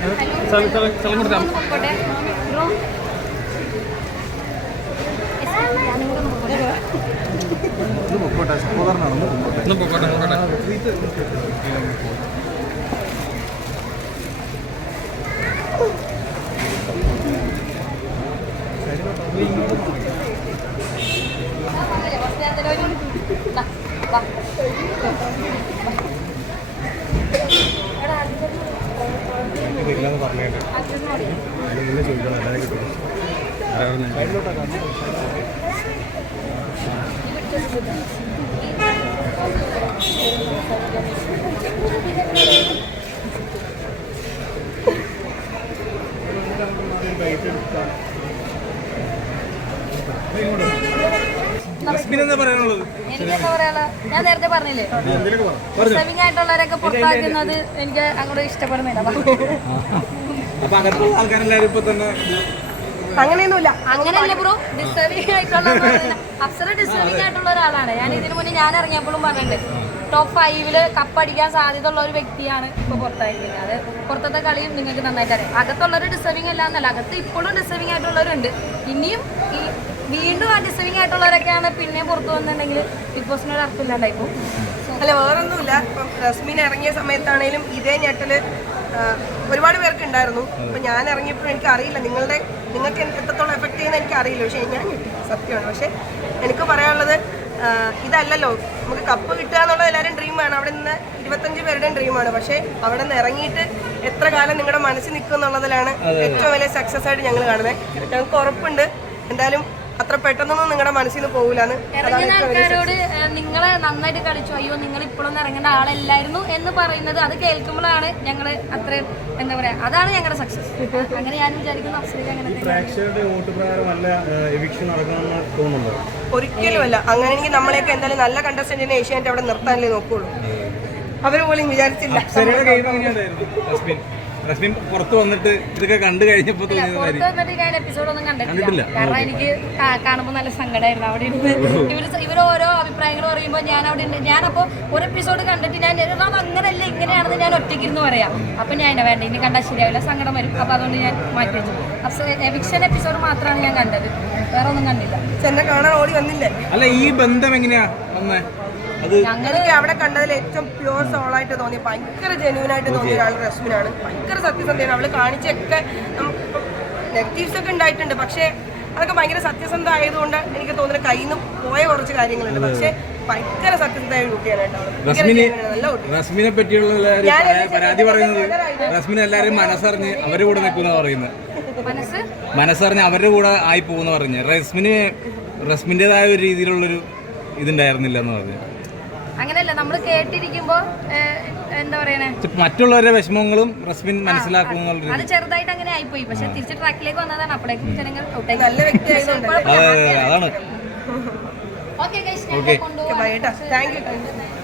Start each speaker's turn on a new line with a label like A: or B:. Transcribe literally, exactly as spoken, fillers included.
A: സ്ഥലം കൊടുത്താൽ
B: പൊക്കോട്ടെ സഹോദരനാണെന്ന്
A: ഒന്ന് പൊക്കോട്ടെ പൊക്കോട്ടെ
B: ഇല്ലാന്ന് പറഞ്ഞേട്ടെ അതിന് മുന്നേ ചോദിക്കണം എല്ലാവരും കിട്ടും
C: ഞാൻ നേരത്തെ പറഞ്ഞില്ലേ സെവിങ് ആയിട്ടുള്ളവരൊക്കെ പുറത്താക്കുന്നത് എനിക്ക് അങ്ങോട്ട് ഇഷ്ടപ്പെടുന്നില്ല. അങ്ങനെയൊന്നുമില്ല, അങ്ങനെയല്ല ബ്രോ. ഡിസേർവിംഗ് ആയിട്ടുള്ള അപ്സര ഡിസേർവിംഗ് ആയിട്ടുള്ള ഒരാളാണ്. ഞാൻ ഇതിനു മുന്നേ ഞാൻ ഇറങ്ങിയപ്പോഴും പറഞ്ഞിട്ടുണ്ട് ടോപ്പ് ഫൈവില് കപ്പടിക്കാൻ സാധ്യത ഉള്ള ഒരു വ്യക്തിയാണ് ഇപ്പൊ പുറത്തായിരിക്കുന്നത്. അത് പുറത്തത്തെ കളിയും നിങ്ങൾക്ക് നന്നായിട്ട് അറിയാം. അകത്തുള്ളവർ ഡിസേർവിംഗ് അല്ല എന്നല്ല, അകത്ത് ഇപ്പോഴും ഡിസേർവിംഗ് ആയിട്ടുള്ളവരുണ്ട്. ഇനിയും ഈ വീണ്ടും ആ ഡിസേർവിംഗ് ആയിട്ടുള്ളവരൊക്കെയാണ് പിന്നെ പുറത്തു വന്നിട്ടുണ്ടെങ്കിൽ ബിഗ് ബോസിനൊരു അർത്ഥമില്ലാണ്ടായിപ്പോ.
D: അല്ല, വേറൊന്നുമില്ല. ഇപ്പം റസ്മിൻ ഇറങ്ങിയ സമയത്താണേലും ഇതേ ഞെട്ടല് ഒരുപാട് പേർക്ക് ഉണ്ടായിരുന്നു. അപ്പൊ ഞാൻ ഇറങ്ങിയപ്പോഴും എനിക്ക് അറിയില്ല നിങ്ങളുടെ നിങ്ങൾക്ക് എത്രത്തോളം എഫക്ട് ചെയ്യുന്ന എനിക്ക് അറിയില്ല. പക്ഷേ ഞാൻ ഞെട്ടി, സത്യമാണ്. പക്ഷെ എനിക്ക് പറയാനുള്ളത് ഇതല്ലല്ലോ, നമുക്ക് കപ്പ് കിട്ടുക എന്നുള്ളത് എല്ലാവരും ഡ്രീമാണ്. അവിടെ നിന്ന് ഇരുപത്തഞ്ച് പേരുടെയും ഡ്രീമാണ്. പക്ഷേ അവിടെ നിന്ന് ഇറങ്ങിയിട്ട് എത്ര കാലം നിങ്ങളുടെ മനസ്സിൽ നിൽക്കും എന്നുള്ളതിലാണ് ഏറ്റവും വലിയ സക്സസ് ആയിട്ട് ഞങ്ങൾ കാണുന്നത്. ഞങ്ങൾക്ക് ഉറപ്പുണ്ട് എന്തായാലും അത്ര പെട്ടെന്നൊന്നും നിങ്ങളുടെ മനസ്സിൽ നിന്ന് പോകില്ലാന്ന്.
C: ഇറങ്ങുന്ന ആൾക്കാരോട് നിങ്ങളെ നന്നായിട്ട് കളിച്ചു, അയ്യോ നിങ്ങൾ ഇപ്പോഴൊന്നും ഇറങ്ങേണ്ട ആളല്ലായിരുന്നു എന്ന് പറയുന്നത് അത് കേൾക്കുമ്പോഴാണ് ഞങ്ങള് അത്ര എന്താ പറയാ, അതാണ് ഞങ്ങളുടെ സക്സസ്. അങ്ങനെ ഞാൻ വിചാരിക്കുന്നു. അപ്സരയ്ക്ക് അങ്ങനെ
D: ഒരിക്കലും അല്ല. അങ്ങനെയെങ്കിൽ നമ്മളെയൊക്കെ എന്തായാലും നല്ല കണ്ടസ്റ്റന്റിനെ ഏഷ്യാനെറ്റ് അവിടെ നിർത്താനല്ലേ നോക്കുള്ളൂ. അവര് പോലും വിചാരിച്ചില്ല.
A: റസ്മിൻ പുറത്ത് വന്നിട്ട് ഇതൊക്കെ കണ്ടു കഴിഞ്ഞപ്പോ
C: പുറത്ത് വന്നിട്ട് ഞാൻ എപ്പിസോഡൊന്നും കണ്ടിട്ടില്ല. കാരണം എനിക്ക് കാണുമ്പോൾ നല്ല സങ്കടമായിരുന്നു. അവിടെ ഇരുന്ന് ഇവര് ഇവർ ഓരോ അഭിപ്രായങ്ങൾ പറയുമ്പോൾ ഞാൻ അവിടെ ഉണ്ട്. ഞാനപ്പോൾ ഒരു എപ്പിസോഡ് കണ്ടിട്ട് ഞാൻ അങ്ങനെയല്ല ഇങ്ങനെയാണെന്ന് ഞാൻ ഒറ്റയ്ക്ക് ഇരുന്ന് പറയാം. അപ്പൊ ഞാൻ വേണ്ട ഇനി കണ്ടാൽ ശരിയാവില്ല, സങ്കടം വരും. അപ്പൊ അതുകൊണ്ട് ഞാൻ മാറ്റി വെച്ചു. എവിക്ഷൻ എപ്പിസോഡ് മാത്രമാണ് ഞാൻ കണ്ടത്, വേറെ ഒന്നും കണ്ടില്ല.
D: എന്നെ കാണാൻ ഓടി വന്നില്ലേ?
A: അല്ല, ഈ ബന്ധം എങ്ങനെയാ വന്നേ?
D: ഞങ്ങൾക്ക് അവിടെ കണ്ടതിൽ ഏറ്റവും പ്യുവർ സോളായിട്ട് തോന്നി, ഭയങ്കര ജെന്യൂൻ ആയിട്ട് തോന്നിയ ഒരാൾ റസ്മിനാണ്. ഭയങ്കര സത്യസന്ധയാണ്. അവള് കാണിച്ചൊക്കെ നെഗറ്റീവ്സ് ഒക്കെ ഉണ്ടായിട്ടുണ്ട്, പക്ഷെ അതൊക്കെ ഭയങ്കര സത്യസന്ധ ആയതുകൊണ്ട് എനിക്ക് തോന്നുന്നത് കയ്യിൽ നിന്ന് പോയ കുറച്ച് കാര്യങ്ങളുണ്ട്. പക്ഷെ ഭയങ്കര സത്യസന്ധമായ ഒരു കുട്ടിയാണ് കേട്ടോ.
A: റസ്മിനെ പറ്റിയുള്ള പരാതി പറയുന്നത് റസ്മിൻ എല്ലാവരും മനസ്സറിഞ്ഞ് അവരുടെ കൂടെ നിൽക്കുന്ന പറയുന്നത്, മനസ്സറിഞ്ഞ് അവരുടെ കൂടെ ആയി പോകുന്ന പറഞ്ഞ് റസ്മിന് റസ്മിൻ്റെതായ ഒരു രീതിയിലുള്ളൊരു ഇതുണ്ടായിരുന്നില്ല എന്ന് പറഞ്ഞു.
C: അങ്ങനെയല്ല, നമ്മൾ കേട്ടിരിക്കുമ്പോ എന്താ പറയണേ,
A: മറ്റുള്ളവരുടെ വിഷമങ്ങളും റസ്മിൻ മനസ്സിലാക്കുന്നു.
C: അത് ചെറുതായിട്ട് അങ്ങനെ ആയിപ്പോയി. പക്ഷെ തിരിച്ച് ട്രാക്കിലേക്ക് വന്നതാണ്. അപ്പോഴേക്കും ജനങ്ങൾ
D: നല്ല വ്യക്തിയായതുകൊണ്ട്
A: അതാണ്.
C: ഓക്കെ ഗൈസ്, ഞാൻ കൊണ്ടുപോകാം.
D: Thank U.